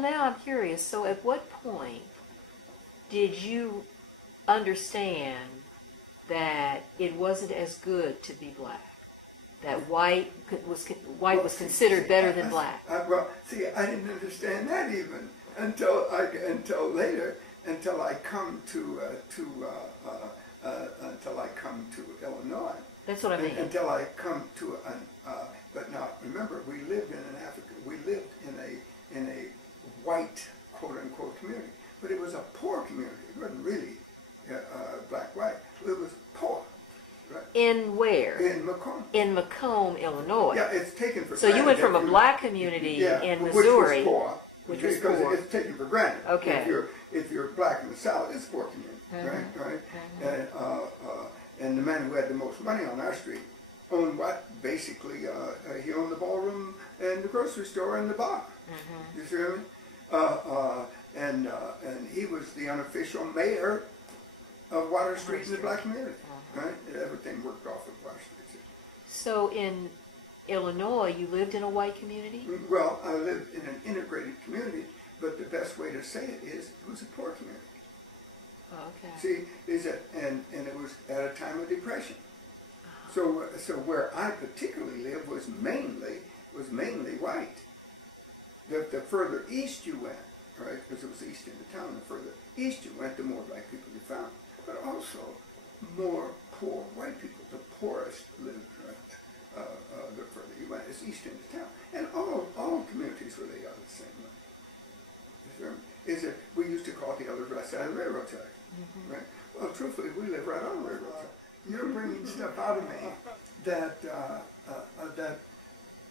now I'm curious. So at what point did you understand that it wasn't as good to be black? That white was considered better than black? Well, see, I didn't understand that even until later, until I come to Illinois. That's what I mean. Until I come to but now remember, we lived in a white, quote unquote, community, but it was a poor community. It wasn't really black-white. It was poor. Right. In where? In Macomb. In Macomb, Illinois. Yeah, it's taken for so granted. You went from a black community in Missouri, which was poor. It's taken for granted. Okay. If you're black in the South, it's a poor community, right? And the man who had the most money on our street owned what? Basically, he owned the ballroom and the grocery store and the bar. You see what I mean? And he was the unofficial mayor of Water Street in the black community. Right? Everything worked off of Water Street. So in Illinois, you lived in a white community? Well, I lived in an integrated community, but the best way to say it is it was a poor community. Oh, okay. See, and it was at a time of depression. So where I particularly lived was mainly white. The further east you went, right, because it was east end of town, the further east you went, the more black people you found, but also more poor white people. The poorest lived the further you went. It's east end of town, and all communities were laid out the same way. Is it? We used to call it the other side of the railroad track, right? Well, truthfully, we live right on the railroad track. You're bringing stuff out of me that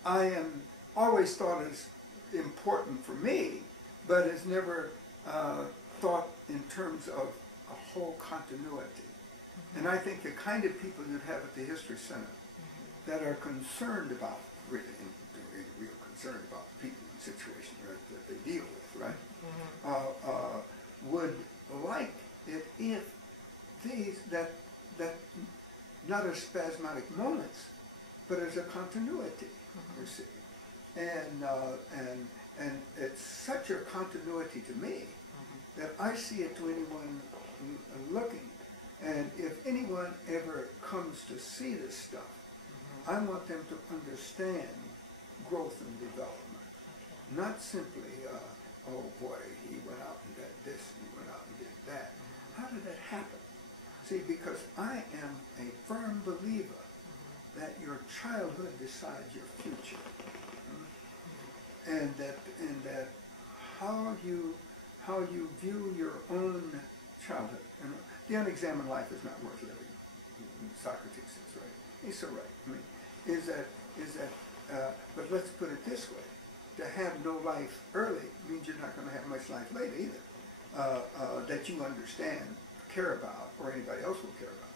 I am always thought is important for me, but is never thought in terms of a whole continuity. And I think the kind of people you'd have at the History Center that are concerned about, real concerned about the people and situation that they deal with, right, would like it if that not as spasmodic moments, but as a continuity, you see. And it's such a continuity to me that I see it to anyone looking. And if anyone ever comes to see this stuff, I want them to understand growth and development. Not simply, oh boy, he went out and did this, he went out and did that. How did that happen? See, because I am a firm believer that your childhood decides your future. And that how you view your own childhood. And the unexamined life is not worth living. Socrates says, right? He's so right. I mean, is that? But let's put it this way: to have no life early means you're not going to have much life later either. That you understand, care about, or anybody else will care about.